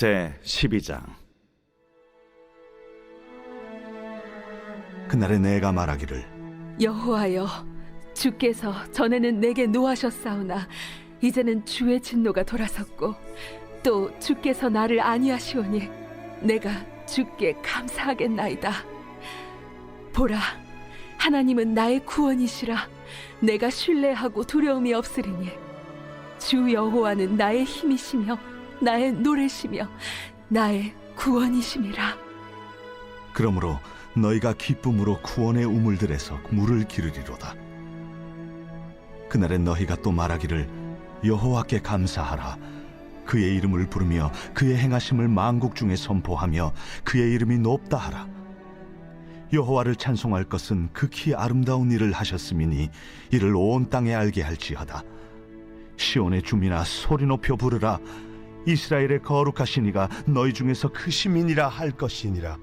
제12장. 그날에 내가 말하기를, 여호와여, 주께서 전에는 내게 노하셨사오나 이제는 주의 진노가 돌아섰고 또 주께서 나를 아니하시오니 내가 주께 감사하겠나이다. 보라, 하나님은 나의 구원이시라. 내가 신뢰하고 두려움이 없으리니 주 여호와는 나의 힘이시며 나의 노래시며 나의 구원이심이라. 그러므로 너희가 기쁨으로 구원의 우물들에서 물을 기르리로다. 그날에 너희가 또 말하기를, 여호와께 감사하라. 그의 이름을 부르며 그의 행하심을 만국 중에 선포하며 그의 이름이 높다 하라. 여호와를 찬송할 것은 극히 아름다운 일을 하셨음이니 이를 온 땅에 알게 할지어다. 시온의 주민아, 소리 높여 부르라. 이스라엘의 거룩하신 이가 너희 중에서 크심이니라 할 것이니라.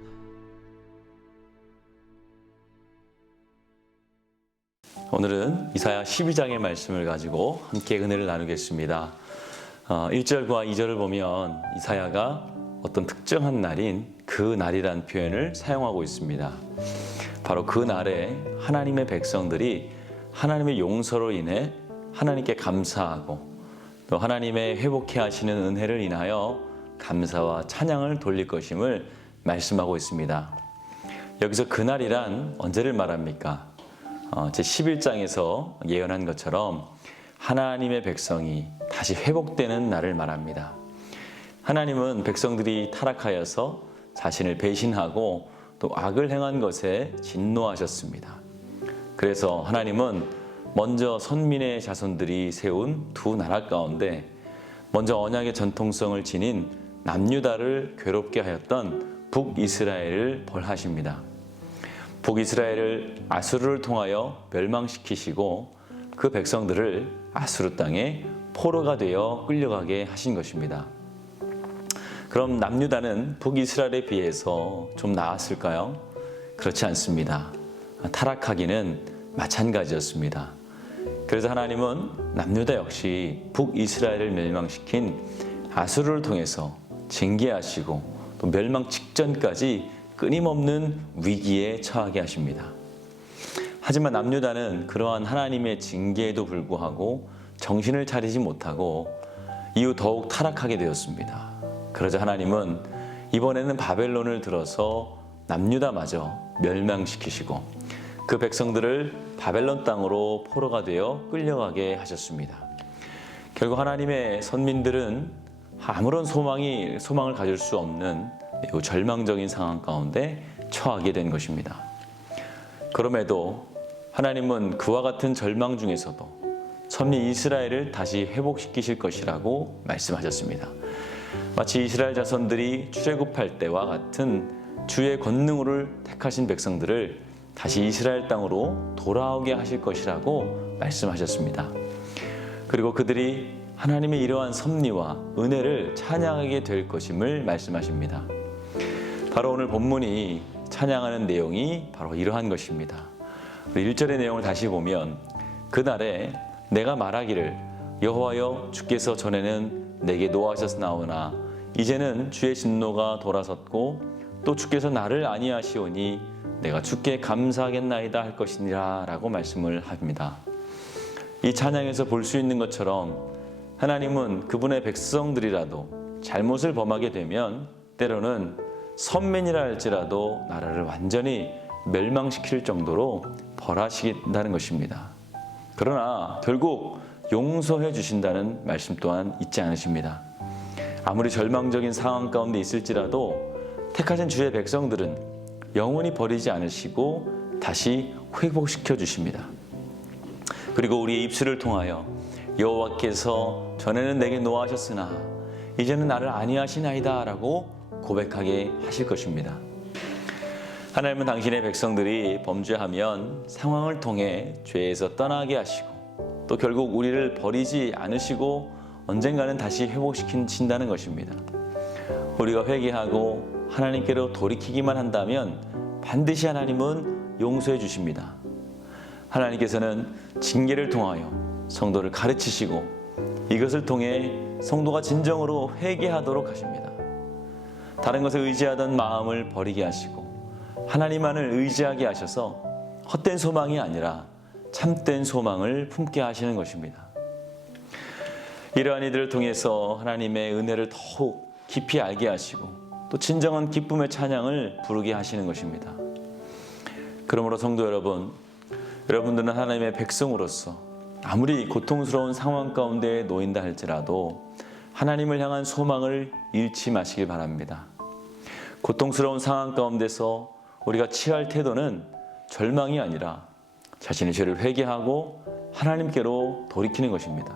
오늘은 이사야 12장의 말씀을 가지고 함께 은혜를 나누겠습니다. 1절과 2절을 보면 이사야가 어떤 특정한 날인 그 날이란 표현을 사용하고 있습니다. 바로 그 날에 하나님의 백성들이 하나님의 용서로 인해 하나님께 감사하고 또 하나님의 회복해 하시는 은혜를 인하여 감사와 찬양을 돌릴 것임을 말씀하고 있습니다. 여기서 그날이란 언제를 말합니까? 제11장에서 예언한 것처럼 하나님의 백성이 다시 회복되는 날을 말합니다. 하나님은 백성들이 타락하여서 자신을 배신하고 또 악을 행한 것에 진노하셨습니다. 그래서 하나님은 먼저 선민의 자손들이 세운 두 나라 가운데 먼저 언약의 전통성을 지닌 남유다를 괴롭게 하였던 북이스라엘을 벌하십니다. 북이스라엘을 아수르를 통하여 멸망시키시고 그 백성들을 아수르 땅에 포로가 되어 끌려가게 하신 것입니다. 그럼 남유다는 북이스라엘에 비해서 좀 나았을까요? 그렇지 않습니다. 타락하기는 마찬가지였습니다. 그래서 하나님은 남유다 역시 북이스라엘을 멸망시킨 아수르를 통해서 징계하시고 또 멸망 직전까지 끊임없는 위기에 처하게 하십니다. 하지만 남유다는 그러한 하나님의 징계에도 불구하고 정신을 차리지 못하고 이후 더욱 타락하게 되었습니다. 그러자 하나님은 이번에는 바벨론을 들어서 남유다마저 멸망시키시고 그 백성들을 바벨론 땅으로 포로가 되어 끌려가게 하셨습니다. 결국 하나님의 선민들은 아무런 소망을 가질 수 없는 매우 절망적인 상황 가운데 처하게 된 것입니다. 그럼에도 하나님은 그와 같은 절망 중에서도 선민 이스라엘을 다시 회복시키실 것이라고 말씀하셨습니다. 마치 이스라엘 자손들이 출애굽할 때와 같은 주의 권능을 택하신 백성들을 다시 이스라엘 땅으로 돌아오게 하실 것이라고 말씀하셨습니다. 그리고 그들이 하나님의 이러한 섭리와 은혜를 찬양하게 될 것임을 말씀하십니다. 바로 오늘 본문이 찬양하는 내용이 바로 이러한 것입니다. 1절의 내용을 다시 보면 그날에 내가 말하기를 여호와여 주께서 전에는 내게 노하셨나오나 이제는 주의 진노가 돌아섰고 또 주께서 나를 아니하시오니 내가 주께 감사하겠나이다 할 것이니라 라고 말씀을 합니다. 이 찬양에서 볼 수 있는 것처럼 하나님은 그분의 백성들이라도 잘못을 범하게 되면 때로는 선민이라 할지라도 나라를 완전히 멸망시킬 정도로 벌하시긴다는 것입니다. 그러나 결국 용서해 주신다는 말씀 또한 잊지 않으십니다. 아무리 절망적인 상황 가운데 있을지라도 택하신 주의 백성들은 영원히 버리지 않으시고 다시 회복시켜 주십니다. 그리고 우리의 입술을 통하여 여호와께서 전에는 내게 노하셨으나 이제는 나를 아니하시나이다 라고 고백하게 하실 것입니다. 하나님은 당신의 백성들이 범죄하면 상황을 통해 죄에서 떠나게 하시고 또 결국 우리를 버리지 않으시고 언젠가는 다시 회복시킨다는 것입니다. 우리가 회개하고 하나님께로 돌이키기만 한다면 반드시 하나님은 용서해 주십니다. 하나님께서는 징계를 통하여 성도를 가르치시고 이것을 통해 성도가 진정으로 회개하도록 하십니다. 다른 것을 의지하던 마음을 버리게 하시고 하나님만을 의지하게 하셔서 헛된 소망이 아니라 참된 소망을 품게 하시는 것입니다. 이러한 이들을 통해서 하나님의 은혜를 더욱 깊이 알게 하시고 또 진정한 기쁨의 찬양을 부르게 하시는 것입니다. 그러므로 성도 여러분, 여러분들은 하나님의 백성으로서 아무리 고통스러운 상황 가운데 놓인다 할지라도 하나님을 향한 소망을 잃지 마시길 바랍니다. 고통스러운 상황 가운데서 우리가 취할 태도는 절망이 아니라 자신의 죄를 회개하고 하나님께로 돌이키는 것입니다.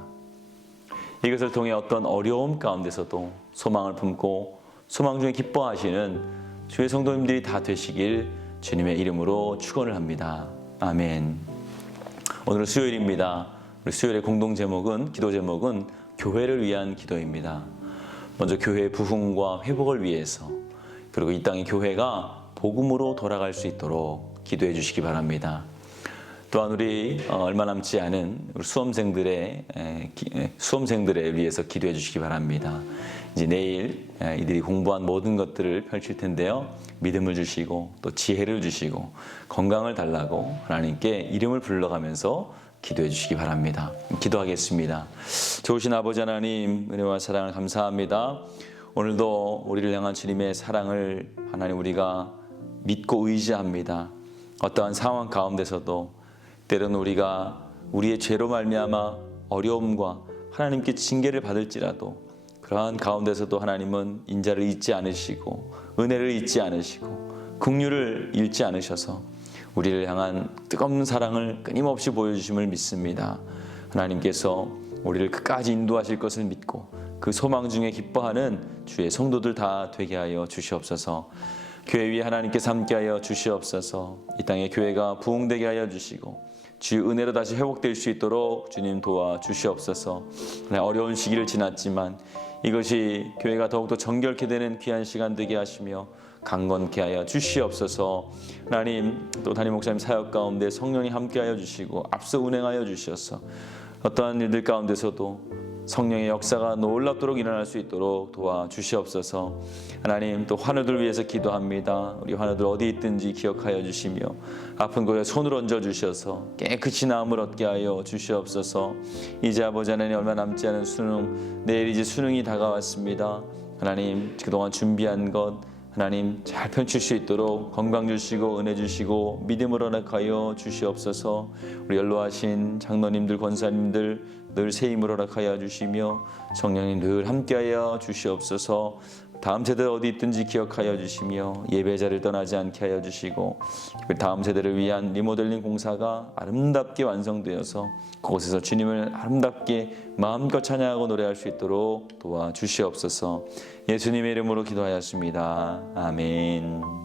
이것을 통해 어떤 어려움 가운데서도 소망을 품고 소망 중에 기뻐하시는 주의 성도님들이 다 되시길 주님의 이름으로 축원을 합니다. 아멘. 오늘은 수요일입니다. 우리 수요일의 공동 제목은, 기도 제목은 교회를 위한 기도입니다. 먼저 교회의 부흥과 회복을 위해서, 그리고 이 땅의 교회가 복음으로 돌아갈 수 있도록 기도해 주시기 바랍니다. 또한 우리 얼마 남지 않은 우리 수험생들에 위해서 기도해 주시기 바랍니다. 이제 내일 이들이 공부한 모든 것들을 펼칠 텐데요. 믿음을 주시고 또 지혜를 주시고 건강을 달라고 하나님께 이름을 불러가면서 기도해 주시기 바랍니다. 기도하겠습니다. 좋으신 아버지 하나님, 은혜와 사랑을 감사합니다. 오늘도 우리를 향한 주님의 사랑을 하나님 우리가 믿고 의지합니다. 어떠한 상황 가운데서도 때로는 우리가 우리의 죄로 말미암아 어려움과 하나님께 징계를 받을지라도 그러한 가운데서도 하나님은 인자를 잊지 않으시고 은혜를 잊지 않으시고 긍휼을 잃지 않으셔서 우리를 향한 뜨거운 사랑을 끊임없이 보여주심을 믿습니다. 하나님께서 우리를 끝까지 인도하실 것을 믿고 그 소망 중에 기뻐하는 주의 성도들 다 되게 하여 주시옵소서. 교회 위에 하나님께서 함께하여 주시옵소서. 이 땅의 교회가 부흥되게 하여 주시고 주의 은혜로 다시 회복될 수 있도록 주님 도와주시옵소서. 어려운 시기를 지났지만 이것이 교회가 더욱더 정결케 되는 귀한 시간 되게 하시며 강건케 하여 주시옵소서. 하나님, 또 담임 목사님 사역 가운데 성령이 함께하여 주시고 앞서 운행하여 주셔서 어떠한 일들 가운데서도 성령의 역사가 놀랍도록 일어날 수 있도록 도와주시옵소서. 하나님, 또 환우들 위해서 기도합니다. 우리 환우들 어디 있든지 기억하여 주시며 아픈 곳에 손을 얹어 주셔서 깨끗이 나음을 얻게 하여 주시옵소서. 이제 아버지 하나님, 얼마 남지 않은 수능, 내일 이제 수능이 다가왔습니다. 하나님, 그동안 준비한 것 하나님 잘 펼칠 수 있도록 건강 주시고 은혜 주시고 믿음으로 허락하여 주시옵소서. 우리 연로하신 장로님들, 권사님들 늘 새 힘을 허락하여 주시며 성령님 늘 함께하여 주시옵소서. 다음 세대 어디 있든지 기억하여 주시며 예배자를 떠나지 않게 하여 주시고 다음 세대를 위한 리모델링 공사가 아름답게 완성되어서 그곳에서 주님을 아름답게 마음껏 찬양하고 노래할 수 있도록 도와주시옵소서. 예수님의 이름으로 기도하였습니다. 아멘.